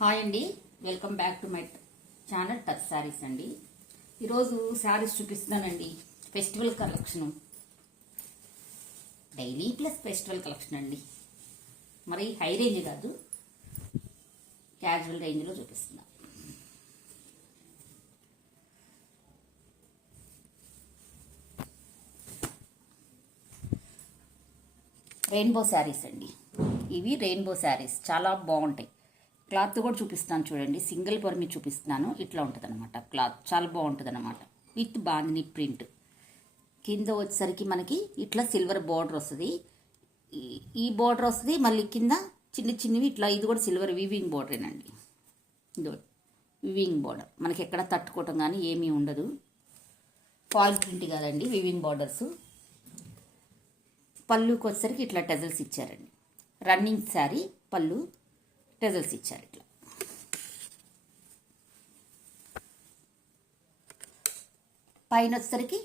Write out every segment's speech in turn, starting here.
Hi అండి, welcome back to my channel touch saris అండి. ఈరోజు శారీస్ చూపిస్తున్నానండి. Festival collection, daily plus festival collection అండి. మరి హై రేంజ్ కాదు, క్యాజువల్ రేంజ్లో చూపిస్తున్నా. రెయిన్బో శారీస్ అండి. ఇవి రెయిన్బో శారీస్ చాలా బాగుంటాయి. క్లాత్ కూడా చూపిస్తాను చూడండి. సింగిల్ పొర మీద చూపిస్తున్నాను. ఇట్లా ఉంటుంది అనమాట. క్లాత్ చాలా బాగుంటుంది అనమాట. With bandhani print. కింద వచ్చేసరికి మనకి ఇట్లా సిల్వర్ బార్డర్ వస్తుంది. ఈ బార్డర్ వస్తుంది. మళ్ళీ కింద చిన్న చిన్నవి ఇట్లా. ఇది కూడా సిల్వర్ వీవింగ్ బార్డరేనండి. ఇది వీవింగ్ బార్డర్. మనకి ఎక్కడ తట్టుకోవటం కానీ ఏమీ ఉండదు. ఫాయిల్ ప్రింట్ కాదండి, వీవింగ్ బార్డర్స్. పళ్ళుకి వచ్చేసరికి ఇట్లా టెజల్స్ ఇచ్చారండి. రన్నింగ్ శారీ పళ్ళు టెజల్స్ ఇచ్చారు. ఇట్లా పైన వచ్చేసరికి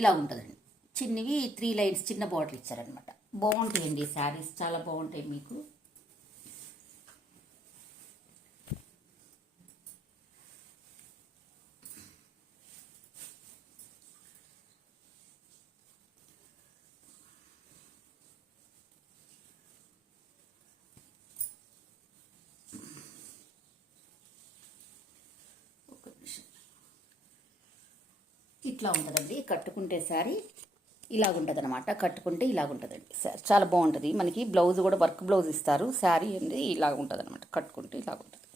ఇలా ఉంటుందండి. చిన్నవి 3 లైన్స్ చిన్న బార్డర్ ఇచ్చారనమాట. బాగుంటాయండి శారీస్, చాలా బాగుంటాయి మీకు. ఇట్లా ఉంటుందండి కట్టుకుంటే శారీ. ఇలాగుంటుంది అనమాట. కట్టుకుంటే ఇలాగుంటుందండి శారీ. చాలా బాగుంటుంది. మనకి బ్లౌజ్ కూడా వర్క్ బ్లౌజ్ ఇస్తారు. శారీ అనేది ఇలాగ ఉంటుంది అనమాట. కట్టుకుంటే ఇలాగుంటుంది.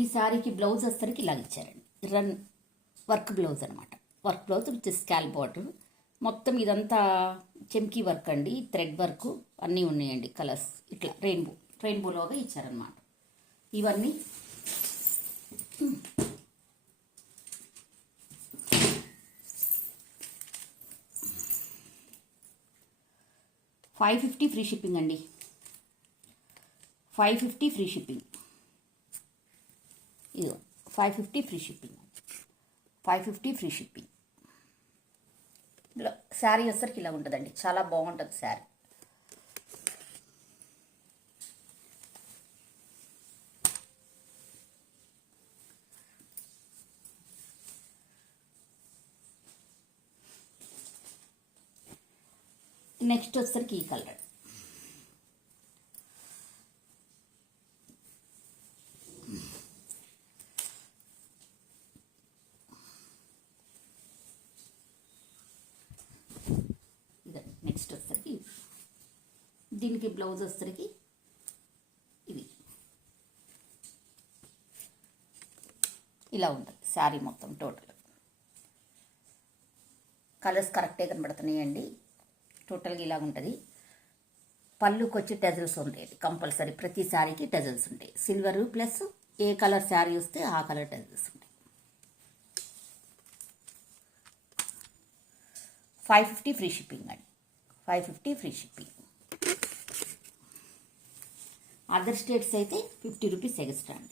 ఈ శారీకి బ్లౌజ్ వచ్చేసరికి ఇలాగ ఇచ్చారండి. వర్క్ బ్లౌజ్ అనమాట. Work blouse with scallop border. మొత్తం ఇదంతా చెమ్కీ వర్క్ అండి. థ్రెడ్ వర్క్ అన్నీ ఉన్నాయండి. కలర్స్ ఇట్లా రెయిన్బోలోగా ఇచ్చారనమాట. ఇవన్నీ $550 ఫ్రీ షిప్పింగ్ అండి. $550 ఫ్రీ షిప్పింగ్. ఇదిగో $550 free shipping. $550 free shipping. Sari వచ్చరికి ఇలా ఉంటుందండి. చాలా బాగుంటుంది శారీ. నెక్స్ట్ వచ్చరికి ఈ కలర్. నెక్స్ట్ వచ్చరికి దీనికి బ్లౌజ్ వచ్చరికి ఇది ఇలా ఉంటుంది శారీ మొత్తం. టోటల్ కలర్స్ కరెక్టే కనబడుతున్నాయండి. టోటల్గా ఇలా ఉంటుంది. పళ్ళుకి వచ్చి టెజల్స్ ఉంటాయి కంపల్సరీ. ప్రతి శారీకి టెజల్స్ ఉంటాయి. సిల్వర్ ప్లస్ ఏ కలర్ శారీ వస్తే ఆ కలర్ టెజల్స్ ఉంటాయి. $550 ఫ్రీ షిప్పింగ్ అండి. $550 ఫ్రీ షిప్పింగ్. అదర్ స్టేట్స్ అయితే ₹50 ఎక్స్ట్రా అండి.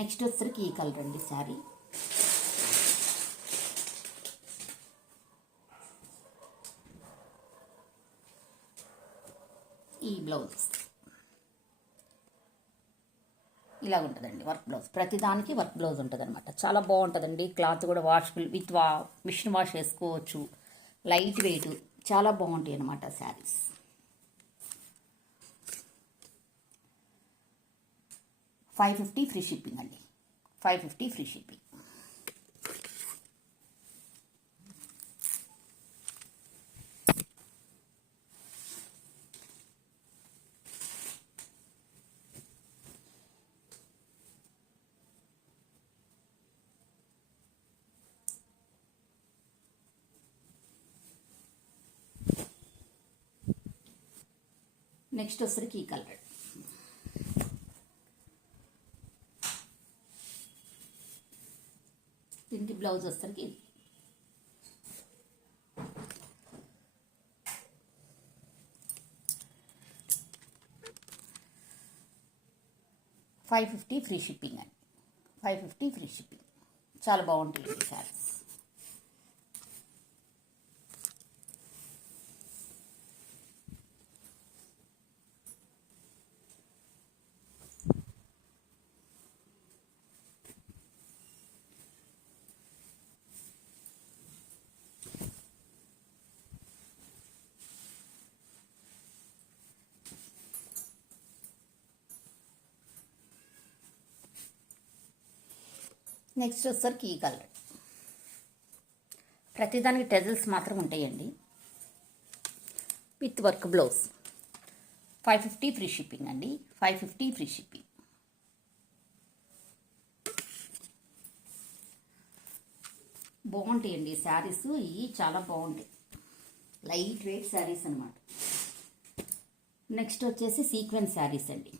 నెక్స్ట్ వచ్చరికి ఈ కలర్ అండి శారీ. ఈ బ్లౌజ్ ఇలా ఉంటుందండి. Work blouse. ప్రతిదానికి వర్క్ బ్లౌజ్ ఉంటుంది అనమాట. చాలా బాగుంటుందండి. క్లాత్ కూడా వాషబుల్ విత్ మిషన్ వాష్ చేసుకోవచ్చు. Light weight. చాలా బాగుంటాయి అనమాట శారీస్. $550 ఫ్రీ షిప్పింగ్ అండి. $550 ఫ్రీ షిప్పింగ్. నెక్స్ట్ వచ్చరికి ఈ కలర్. దీనికి బ్లౌజ్ వచ్చేసరికి ఇది 550 ఫ్రీ షిప్పింగ్ అండి. 550 ఫ్రీ షిప్పింగ్. చాలా బాగుంటుంది ఈ శారీస్. నెక్స్ట్ వచ్చేసరికి ఈ కలర్. ప్రతిదానికి టెజల్స్ మాత్రం ఉంటాయండి. With work blouse. 550 free shipping అండి. 550 ఫ్రీ షిప్పింగ్. బాగుంటాయండి శారీస్. ఇవి చాలా బాగుంటాయి. లైట్ వెయిట్ శారీస్ అనమాట. నెక్స్ట్ వచ్చేసి సీక్వెన్స్ శారీస్ అండి.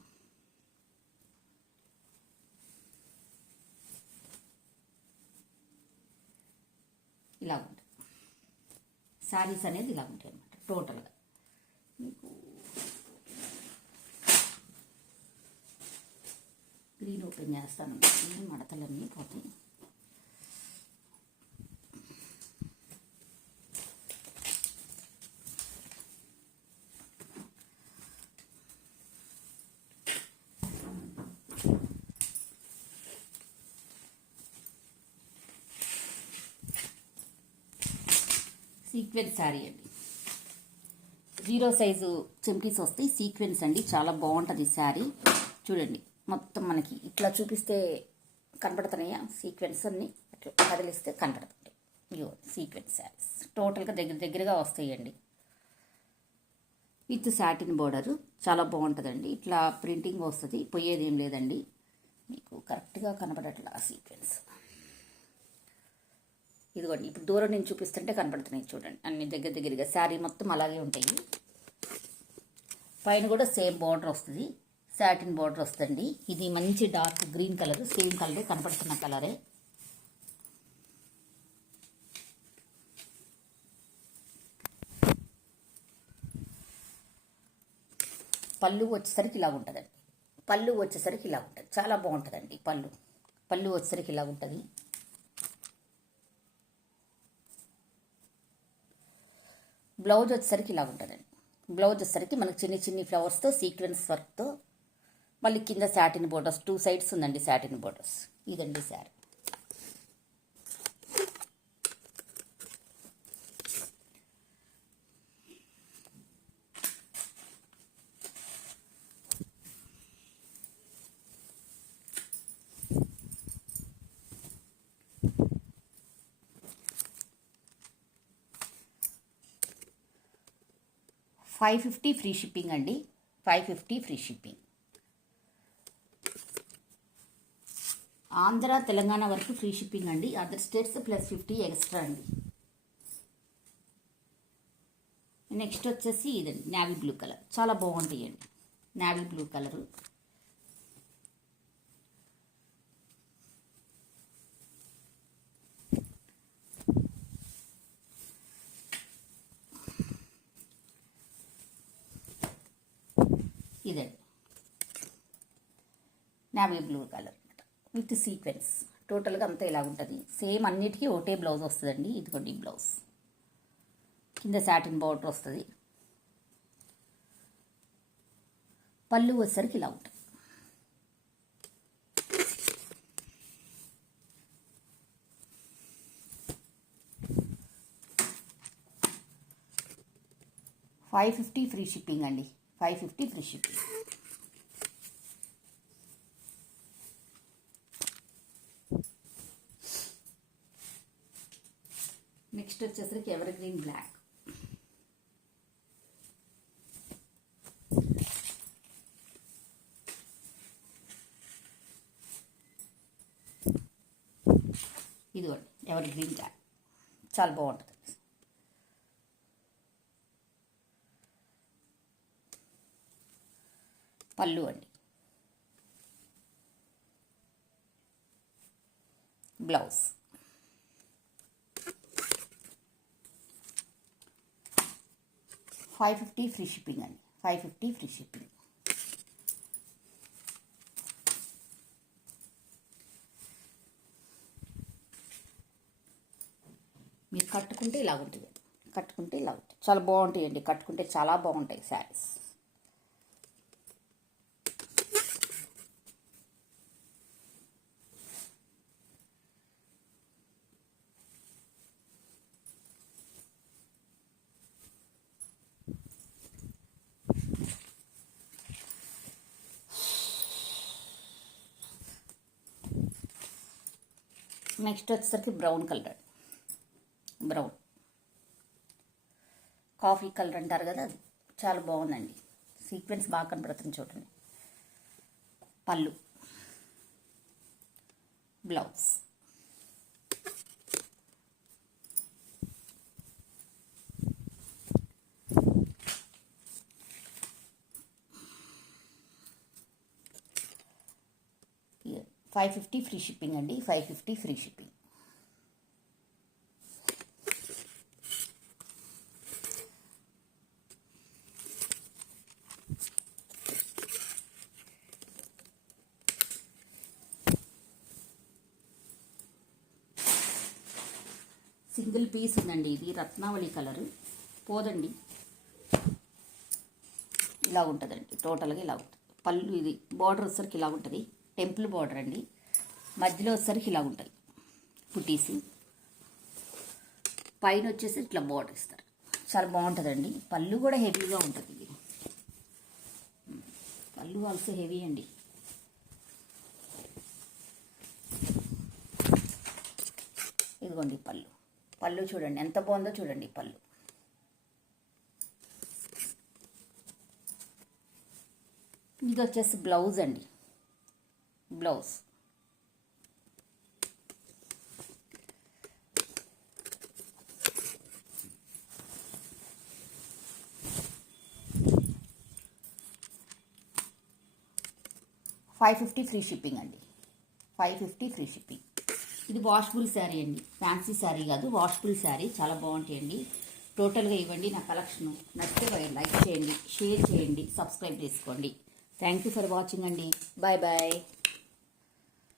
ఇలా ఉంటుంది శారీస్ అనేది. ఇలా ఉంటాయి అన్నమాట టోటల్గా. మీకు గ్రీన్ ఓపెన్ చేస్తాను. మడతలన్నీ పోతాయి. సీక్వెన్స్ శారీ అండి. 0 సైజు చెంకీస్ వస్తాయి. సీక్వెన్స్ అండి. చాలా బాగుంటుంది శారీ. చూడండి మొత్తం మనకి ఇట్లా చూపిస్తే కనపడుతున్నాయా సీక్వెన్స్ అన్నీ. అట్లా కదిలిస్తే కనపడుతుంటాయి. ఇయో సీక్వెన్స్ శారీస్ టోటల్గా దగ్గరగా వస్తాయండి. With satin border. చాలా బాగుంటుందండి. ఇట్లా ప్రింటింగ్ వస్తుంది. పోయేది ఏం లేదండి. మీకు కరెక్ట్గా కనపడట్లా సీక్వెన్స్. ఇదిగోండి ఇప్పుడు దూరం నుంచి చూపిస్తుంటే కనపడుతున్నాయి చూడండి. అన్ని దగ్గరగా శారీ మొత్తం అలాగే ఉంటాయి. పైన కూడా సేమ్ బార్డర్ వస్తుంది. సాటిన్ బార్డర్ వస్తుందండి. ఇది మంచి డార్క్ గ్రీన్ కలర్. సేమ్ కలరే కనపడుతున్న కలరే. పళ్ళు వచ్చేసరికి ఇలా ఉంటుందండి. పళ్ళు వచ్చేసరికి ఇలా ఉంటుంది. చాలా బాగుంటుందండి. పళ్ళు వచ్చేసరికి ఇలా ఉంటుంది. బ్లౌజ్ వచ్చేసరికి ఇలా ఉంటుందండి. బ్లౌజ్ వచ్చేసరికి మనకు చిన్ని ఫ్లవర్స్తో సీక్వెన్స్ వర్క్తో మళ్ళీ కింద సాటిన్ బోర్డర్స్ 2 సైడ్స్ ఉందండి. Satin borders. ఇదండి శారీ. $550 ఫ్రీ షిప్పింగ్ అండి. 550 ఫ్రీ షిప్పింగ్. ఆంధ్ర తెలంగాణ వరకు ఫ్రీ షిప్పింగ్ అండి. అదర్ స్టేట్స్ +50 ఎక్స్ట్రా అండి. నెక్స్ట్ వచ్చేసి ఇదండి నేవీ బ్లూ కలర్. చాలా బాగుంటాయి అండి. Navy blue colour. ఇదండి navy blue colour with sequins. టోటల్గా అంతా ఇలా ఉంటుంది. సేమ్ అన్నిటికీ ఒకటే బ్లౌజ్ వస్తుందండి. ఇదిగోండి బ్లౌజ్. కింద సాటిన్ బార్డర్ వస్తుంది. పళ్ళు వచ్చేసరికి ఇలా ఉంటుంది. $550 ఫ్రీ షిప్పింగ్ అండి. 550 ఫ్రీ షిప్పింగ్. నెక్స్ట్ వచ్చేసరికి ఎవర్ గ్రీన్ బ్లాక్. ఇదిగోండి ఎవర్ గ్రీన్ బ్లాక్. చాలా బాగుంటుంది. పళ్ళు అండి. బ్లౌజ్. 550 ఫ్రీ షిప్పింగ్ అండి. 550 ఫ్రీ షిప్పింగ్. మీరు కట్టుకుంటే ఇలా ఉంటుంది. కట్టుకుంటే ఇలా ఉంటుంది. చాలా బాగుంటాయండి. కట్టుకుంటే చాలా బాగుంటాయి శారీస్. నెక్స్ట్ వచ్చేసరికి brown colour. Brown coffee colour అంటారు కదా, అది చాలా బాగుందండి. సీక్వెన్స్ బాగా కనపడుతుంది చూడండి. పళ్ళు, బ్లౌజ్. $550 ఫ్రీ షిప్పింగ్ అండి. 550 ఫ్రీ షిప్పింగ్. సింగిల్ పీస్ ఉందండి. ఇది రత్నావళి కలరు పోదండి. ఇలా ఉంటుందండి. టోటల్గా ఇలా ఉంటుంది. పళ్ళు ఇది బార్డర్ వచ్చేసరికి ఇలా ఉంటుంది. టెంపుల్ బార్డర్ అండి. మధ్యలో వచ్చేసరికి ఇలా ఉంటుంది పుట్టీసి. పైన వచ్చేసి ఇట్లా బార్డర్ ఇస్తారు. చాలా బాగుంటుందండి. పళ్ళు కూడా హెవీగా ఉంటుంది. ఇది పళ్ళు ఆల్సో హెవీ అండి. ఇదిగోండి పళ్ళు. పళ్ళు చూడండి ఎంత బాగుందో చూడండి. పళ్ళు ఇది వచ్చేసి బ్లౌజ్ అండి. బ్లౌజ్ $550 ఫ్రీ షిప్పింగ్ అండి. 550 ఫ్రీ షిప్పింగ్. ఇది వాషబుల్ శారీ అండి. ఫ్యాన్సీ శారీ కాదు, వాషబుల్ శారీ. చాలా బాగుంటాయండి. టోటల్గా ఇవ్వండి నా కలెక్షన్. నచ్చితే లైక్ చేయండి, షేర్ చేయండి, సబ్స్క్రైబ్ చేసుకోండి. థ్యాంక్ యూ ఫర్ వాచింగ్ అండి. Bye bye.